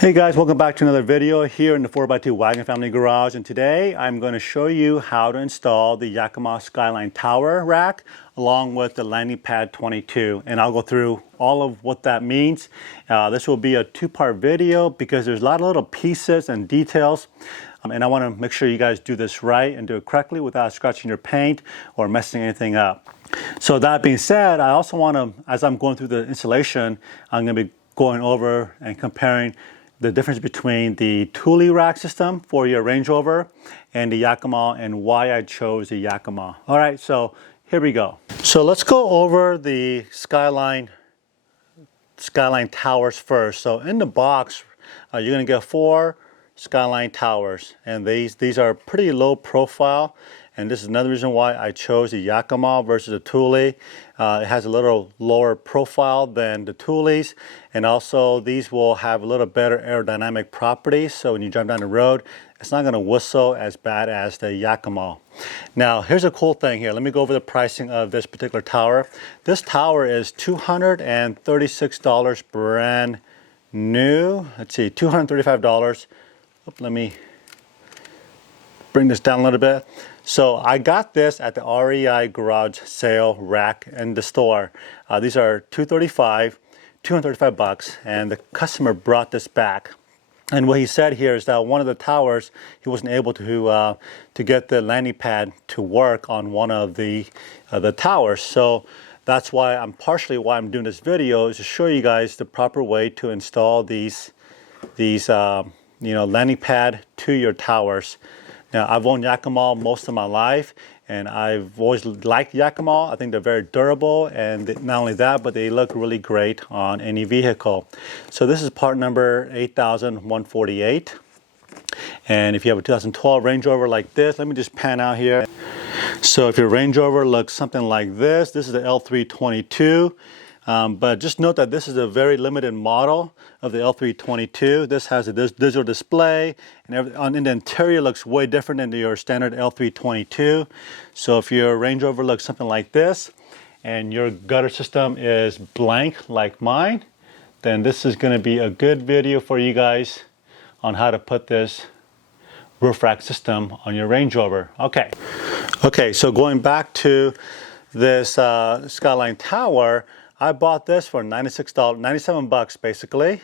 Hey guys, welcome back to another video here in the 4x2 Wagon Family Garage, and today I'm going to show you how to install the Yakima Skyline tower rack along with the landing pad 22, and I'll go through all of what that means. This will be a two-part video because there's a lot of little pieces and details, and I want to make sure you guys do this right and do it correctly without scratching your paint or messing anything up. So that being said, I also want to, as I'm going through the installation, I'm going to be going over and comparing the difference between the Thule rack system for your Range Rover and the Yakima and why I chose the Yakima. All right, so here we go. So let's go over the Skyline towers first. So in the box, you're gonna get 4 Skyline towers, and these are pretty low profile. And this is another reason why I chose the Yakima versus the Thule. It has a little lower profile than the Thules, and also these will have a little better aerodynamic properties. So when you drive down the road, it's not going to whistle as bad as the Yakima. Now, here's a cool thing here. Let me go over the pricing of this particular tower. This tower is $236 brand new. Let's see, $235. Let me bring this down a little bit. So I got this at the REI garage sale rack in the store. These are $235 bucks, and the customer brought this back. And what he said here is that one of the towers, he wasn't able to get the landing pad to work on one of the towers. So that's why I'm doing this video, is to show you guys the proper way to install these landing pad to your towers. Now, I've owned Yakima most of my life, and I've always liked Yakima. I think they're very durable, and not only that, but they look really great on any vehicle. So this is part number 8148. And if you have a 2012 Range Rover like this, let me just pan out here. So if your Range Rover looks something like this is the L322. But just note that this is a very limited model of the L322. This has a digital display, and in the interior looks way different than your standard L322. So if your Range Rover looks something like this, and your gutter system is blank like mine, then this is going to be a good video for you guys on how to put this roof rack system on your Range Rover. Okay, so going back to this Skyline tower, I bought this for $97 bucks basically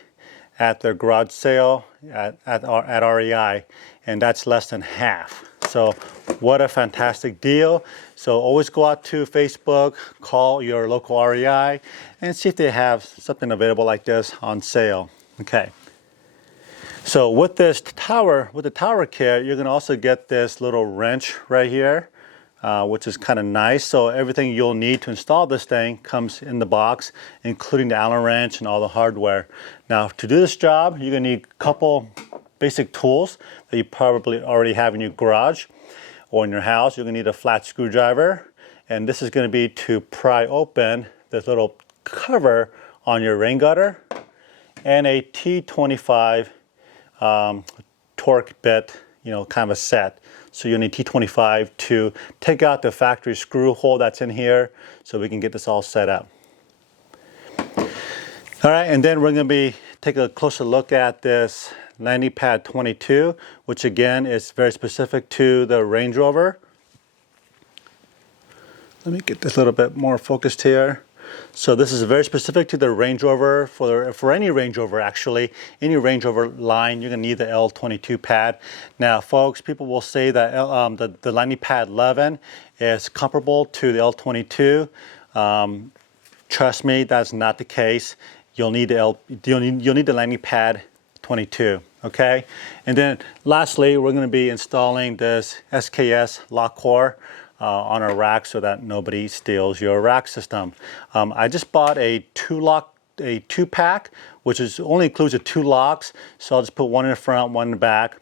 at their garage sale at REI, and that's less than half. So what a fantastic deal. So always go out to Facebook, call your local REI, and see if they have something available like this on sale. Okay. So with this tower, with the tower kit, you're gonna also get this little wrench right here, which is kind of nice. So everything you'll need to install this thing comes in the box, including the Allen wrench and all the hardware. Now, to do this job, you're gonna need a couple basic tools that you probably already have in your garage or in your house. You're gonna need a flat screwdriver, and this is gonna be to pry open this little cover on your rain gutter, and a T25 torque bit, kind of a set. So you'll need T25 to take out the factory screw hole that's in here so we can get this all set up. All right, and then we're going to take a closer look at this landing pad 22, which again is very specific to the Range Rover. Let me get this a little bit more focused here. So this is very specific to the Range Rover. For any Range Rover, actually, any Range Rover line, you're going to need the L22 pad. Now, folks, people will say that the landing pad 11 is comparable to the L22. Trust me, that's not the case. You'll need the landing pad 22. Okay, and then lastly, we're going to be installing this SKS lock core on our rack so that nobody steals your rack system. I just bought a 2-pack, which only includes the 2 locks. So I'll just put one in the front, one in the back,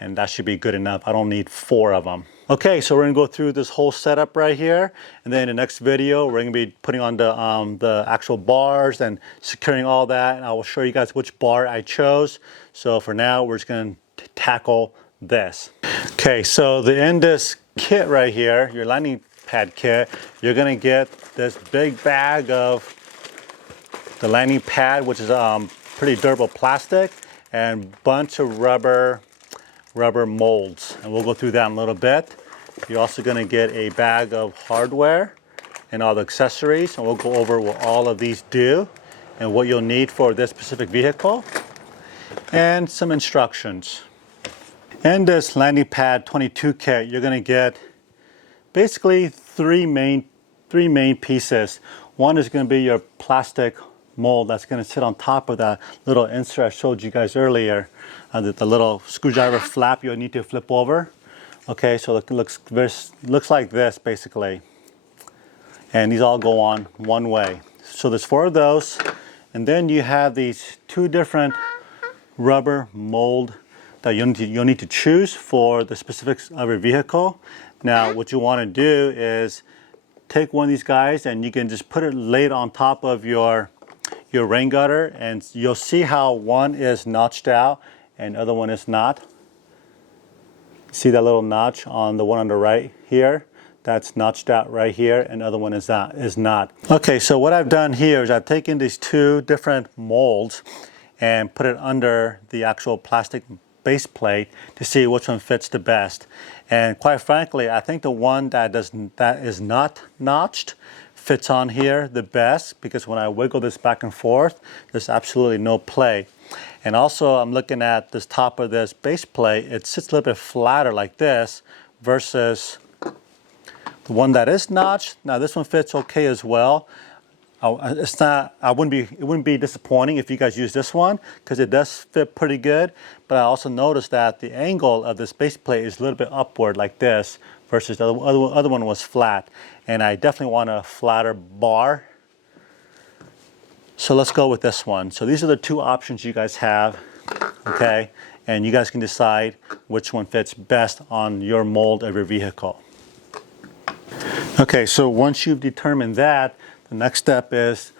and that should be good enough. I don't need 4 of them. Okay, so we're gonna go through this whole setup right here, and then in the next video, we're gonna be putting on the actual bars and securing all that, and I will show you guys which bar I chose. So for now, we're just gonna tackle this. Okay, so in this kit right here, your landing pad kit, you're gonna get this big bag of the landing pad, which is pretty durable plastic, and bunch of rubber molds, and we'll go through that in a little bit. You're also going to get a bag of hardware and all the accessories, and we'll go over what all of these do and what you'll need for this specific vehicle, and some instructions. In this landing pad 22 kit, you're going to get basically three main pieces. One is going to be your plastic mold that's going to sit on top of that little insert I showed you guys earlier. The little screwdriver flap you'll need to flip over. Okay, so it looks like this basically. And these all go on one way. So there's 4 of those. And then you have these 2 different rubber mold that you'll need to choose for the specifics of your vehicle. Now, what you want to do is take one of these guys and you can just lay it on top of your rain gutter, and you'll see how one is notched out and the other one is not. See that little notch on the one on the right here? That's notched out right here, and the other one is not. Okay, so what I've done here is I've taken these 2 different molds and put it under the actual plastic base plate to see which one fits the best. And quite frankly, I think the one that is not notched fits on here the best, because when I wiggle this back and forth, there's absolutely no play. And also, I'm looking at this top of this base plate. It sits a little bit flatter like this versus the one that is notched. Now this one fits okay as well. It wouldn't be disappointing if you guys use this one, because it does fit pretty good. But I also noticed that the angle of this base plate is a little bit upward like this, versus the other one was flat. And I definitely want a flatter bar. So let's go with this one. So these are the 2 options you guys have, okay? And you guys can decide which one fits best on your mold of your vehicle. Okay, so once you've determined that, the next step is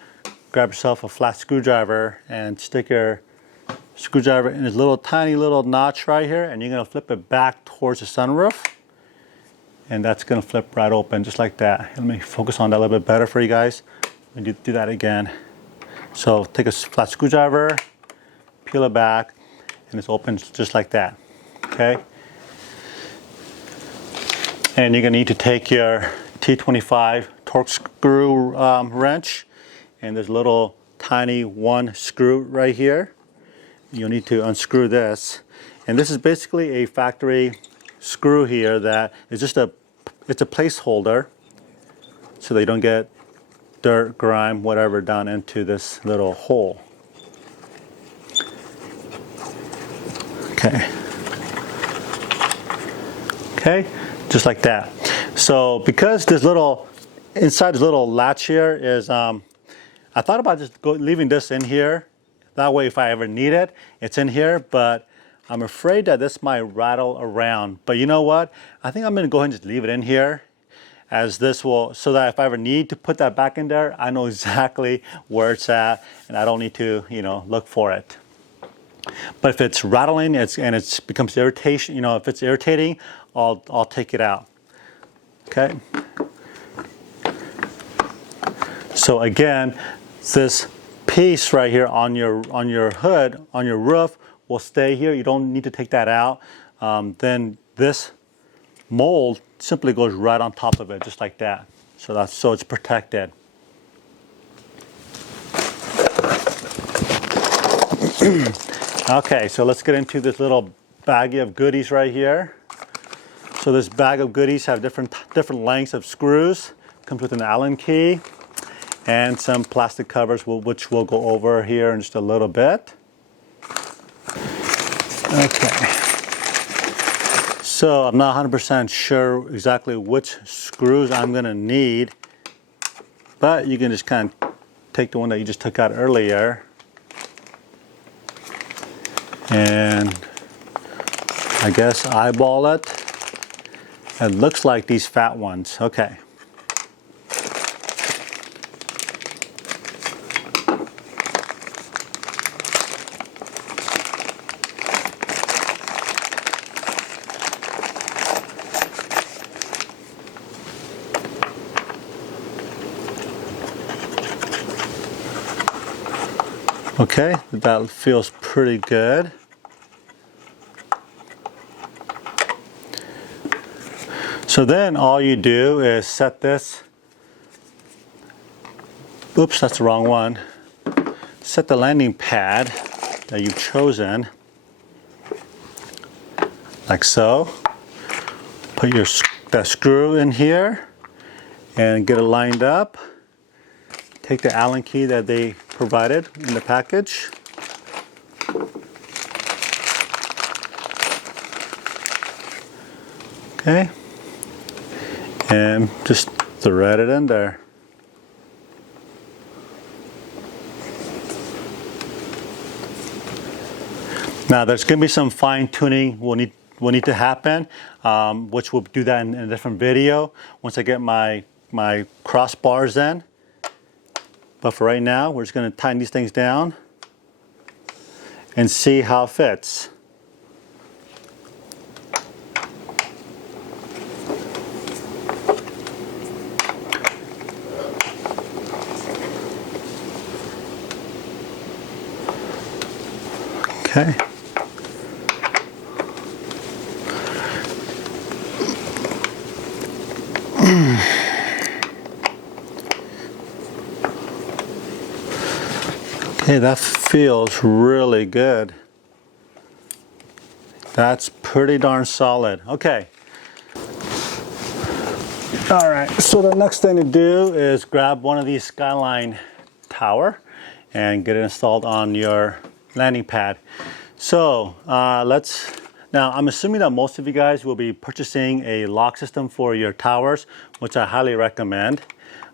grab yourself a flat screwdriver and stick your screwdriver in this tiny little notch right here, and you're going to flip it back towards the sunroof. And that's going to flip right open just like that. Let me focus on that a little bit better for you guys. Let me do that again. So take a flat screwdriver, peel it back, and it's open just like that. Okay? And you're going to need to take your T25 torque screw wrench, and there's a little tiny 1 screw right here. You'll need to unscrew this. And this is basically a factory screw here that is just it's a placeholder so they don't get dirt, grime, whatever down into this little hole. Okay. Okay, just like that. So because inside this little latch here is, I thought about just leaving this in here. That way if I ever need it, it's in here, but I'm afraid that this might rattle around. But you know what? I think I'm gonna go ahead and just leave it in here, as this will, so that if I ever need to put that back in there, I know exactly where it's at and I don't need to, look for it. But if it's rattling and it becomes irritation, if it's irritating, I'll take it out. Okay. So again, this piece right here on your hood, on your roof, will stay here. You don't need to take that out. Then this mold simply goes right on top of it, just like that. So it's protected. Okay, so let's get into this little baggie of goodies right here. So this bag of goodies have different lengths of screws. Comes with an Allen key and some plastic covers, which we'll go over here in just a little bit. Okay. So I'm not 100% sure exactly which screws I'm going to need, but you can just kind of take the one that you just took out earlier and I guess eyeball it. It looks like these fat ones. Okay. Okay, that feels pretty good. So then all you do is set this, oops, that's the wrong one. Set the landing pad that you've chosen, like so. Put that screw in here and get it lined up. Take the Allen key that they provided in the package. Okay. And just thread it in there. Now there's going to be some fine tuning will need to happen, which we'll do that in a different video once I get my crossbars in. But for right now, we're just going to tighten these things down and see how it fits. Okay. Okay, that feels really good. That's pretty darn solid. Okay. All right, so the next thing to do is grab one of these Skyline tower and get it installed on your landing pad. So now I'm assuming that most of you guys will be purchasing a lock system for your towers, which I highly recommend.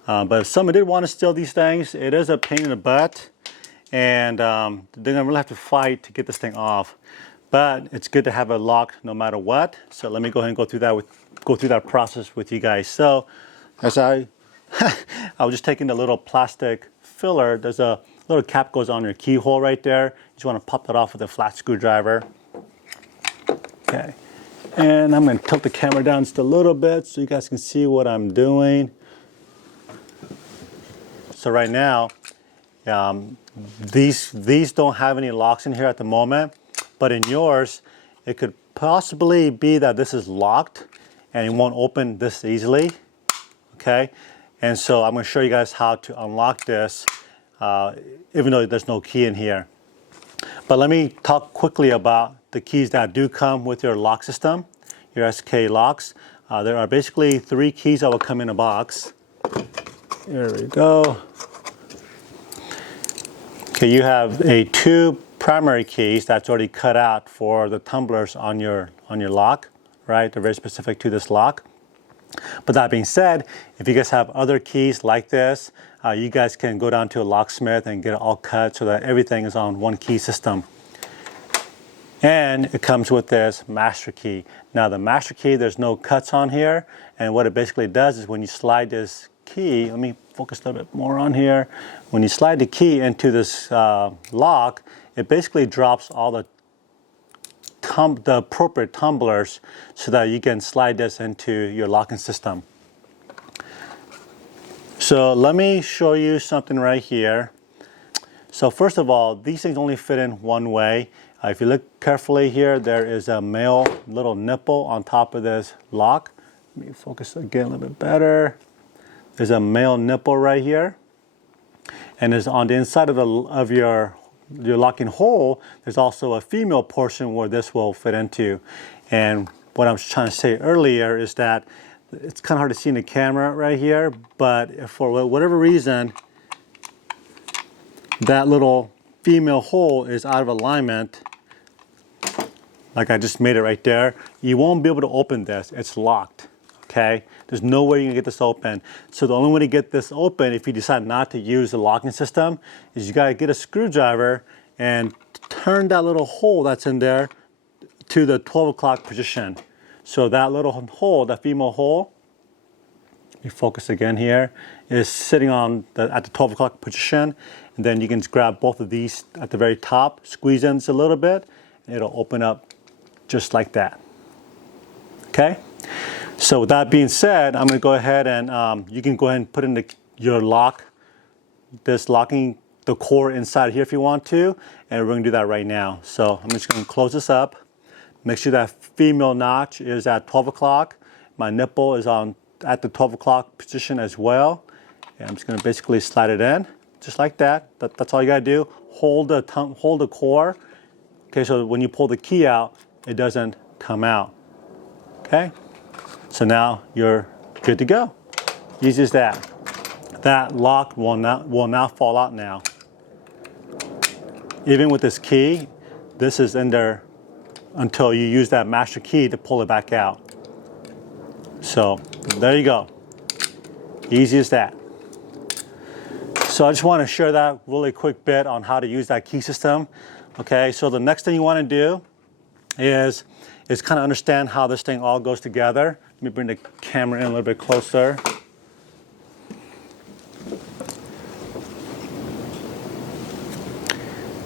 But if someone did want to steal these things, it is a pain in the butt. And they're gonna really have to fight to get this thing off. But it's good to have a lock no matter what. So let me go ahead and go through that process with you guys. So as I was just taking the little plastic filler, there's a little cap goes on your keyhole right there. You just want to pop that off with a flat screwdriver. Okay, and I'm going to tilt the camera down just a little bit so you guys can see what I'm doing. So right now, these don't have any locks in here at the moment, but in yours, it could possibly be that this is locked and it won't open this easily. Okay, and so I'm going to show you guys how to unlock this, even though there's no key in here. But let me talk quickly about the keys that do come with your lock system, your SK locks. There are basically 3 keys that will come in a box. There we go. Okay, you have 2 primary keys that's already cut out for the tumblers on your lock, right? They're very specific to this lock. But that being said, if you guys have other keys like this, you guys can go down to a locksmith and get it all cut so that everything is on one key system. And it comes with this master key. Now the master key, there's no cuts on here. And what it basically does is when you slide this key, let me focus a little bit more on here. When you slide the key into this lock, it basically drops all the appropriate tumblers so that you can slide this into your locking system. So let me show you something right here. So first of all, these things only fit in one way. If you look carefully here, there is a male little nipple on top of this lock. Let me focus again a little bit better. There's a male nipple right here. And there's on the inside of your locking hole, there's also a female portion where this will fit into. And what I was trying to say earlier is that it's kind of hard to see in the camera right here, but if for whatever reason that little female hole is out of alignment, like I just made it right there, you won't be able to open this. It's locked, okay? There's no way you can get this open. So the only way to get this open, if you decide not to use the locking system, is you gotta get a screwdriver and turn that little hole that's in there to the 12 o'clock position. So that little hole, that female hole, let me focus again here, is sitting at the 12 o'clock position. And then you can just grab both of these at the very top, squeeze in just a little bit, and it'll open up just like that. Okay? So with that being said, I'm gonna go ahead and you can go ahead and put in your lock, this locking the core inside here if you want to, and we're gonna do that right now. So I'm just gonna close this up, make sure that female notch is at 12 o'clock, My nipple is on at the 12 o'clock position as well. And I'm just gonna basically slide it in, just like that. That's all you gotta do. Hold the core. Okay, so when you pull the key out, it doesn't come out. Okay, so now you're good to go. Easy as that. That lock will now fall out now. Even with this key, this is in there until you use that master key to pull it back out. So there you go. Easy as that. So I just want to share that really quick bit on how to use that key system. Okay, so the next thing you want to do is kind of understand how this thing all goes together. Let me bring the camera in a little bit closer.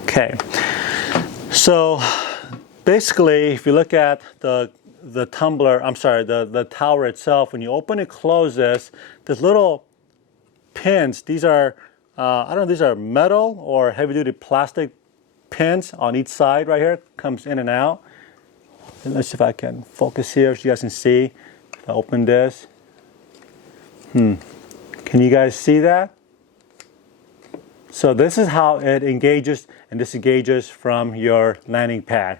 Okay, so basically, if you look at the tower itself, when you open and close this, there's little pins. These are, I don't know if these are metal or heavy-duty plastic pins on each side right here. Comes in and out. And let's see if I can focus here so you guys can see. If I open this. Can you guys see that? So this is how it engages and disengages from your landing pad.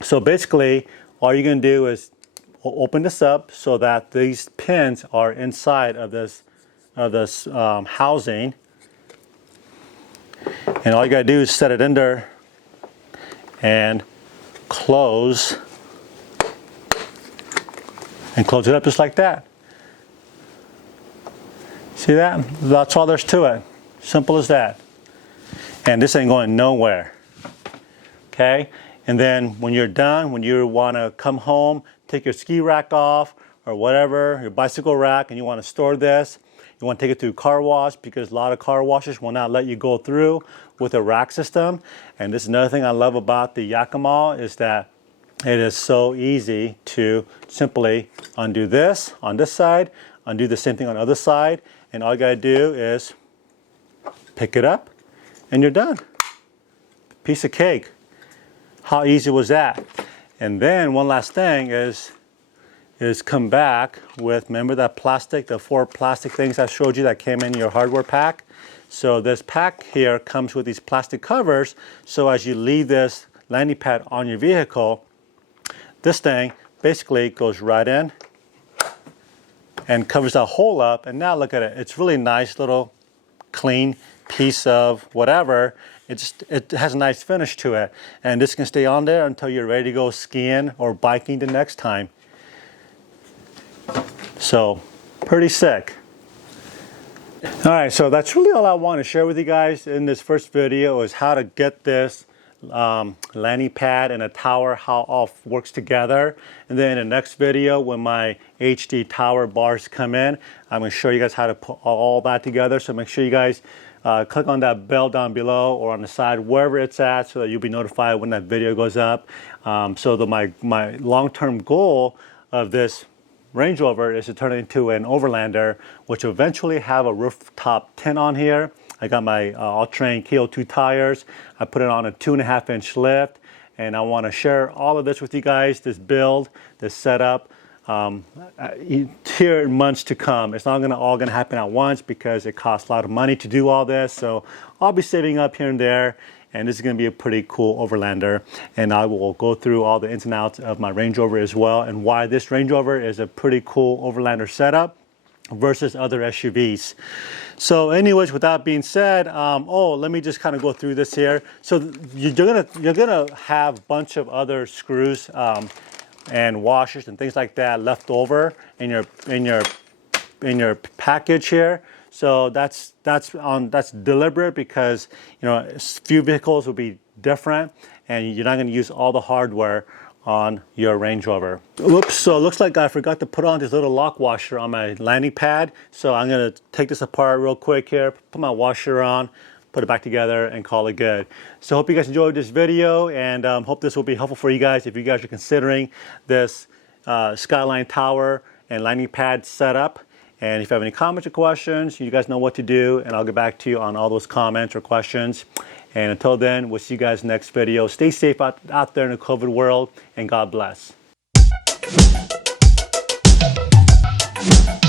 So basically, all you're going to do is open this up so that these pins are inside of this housing. And all you got to do is set it in there and close it up just like that. See that? That's all there's to it. Simple as that. And this ain't going nowhere. Okay? And then when you're done, when you want to come home, take your ski rack off or whatever, your bicycle rack, and you want to store this, you want to take it to a car wash because a lot of car washes will not let you go through with a rack system. And this is another thing I love about the Yakima is that it is so easy to simply undo this on this side, undo the same thing on the other side, and all you got to do is pick it up and you're done. Piece of cake. How easy was that? And then one last thing is come back with, remember that plastic, the 4 plastic things I showed you that came in your hardware pack? So this pack here comes with these plastic covers, so as you leave this landing pad on your vehicle, this thing basically goes right in and covers that hole up, and now look at it. It's really nice little clean piece of whatever. It has a nice finish to it, and this can stay on there until you're ready to go skiing or biking the next time. So pretty sick. All right, so that's really all I want to share with you guys in this first video is how to get this landing pad and a tower, how it all works together. And then in the next video, when my HD tower bars come in, I'm going to show you guys how to put all that together. So make sure you guys click on that bell down below or on the side, wherever it's at, so that you'll be notified when that video goes up. My long-term goal of this Range Rover is to turn it into an overlander, which will eventually have a rooftop tent on here. I got my all-terrain KO2 tires. I put it on a 2.5-inch lift, and I want to share all of this with you guys, this build, this setup, here in months to come. It's not all gonna happen at once because it costs a lot of money to do all this, so I'll be saving up here and there, and this is going to be a pretty cool overlander, and I will go through all the ins and outs of my Range Rover as well, and why this Range Rover is a pretty cool overlander setup versus other SUVs. So anyways, with that being said, let me just kind of go through this here. So you're gonna have a bunch of other screws and washers and things like that left over in your package here. So that's deliberate because, you know, a few vehicles will be different and you're not going to use all the hardware on your Range Rover. Oops, so it looks like I forgot to put on this little lock washer on my landing pad. So I'm going to take this apart real quick here, put my washer on, put it back together and call it good. So hope you guys enjoyed this video, and hope this will be helpful for you guys if you guys are considering this Skyline tower and landing pad setup. And if you have any comments or questions, you guys know what to do, and I'll get back to you on all those comments or questions. And until then, we'll see you guys next video. Stay safe out there in the COVID world, and God bless. Bye.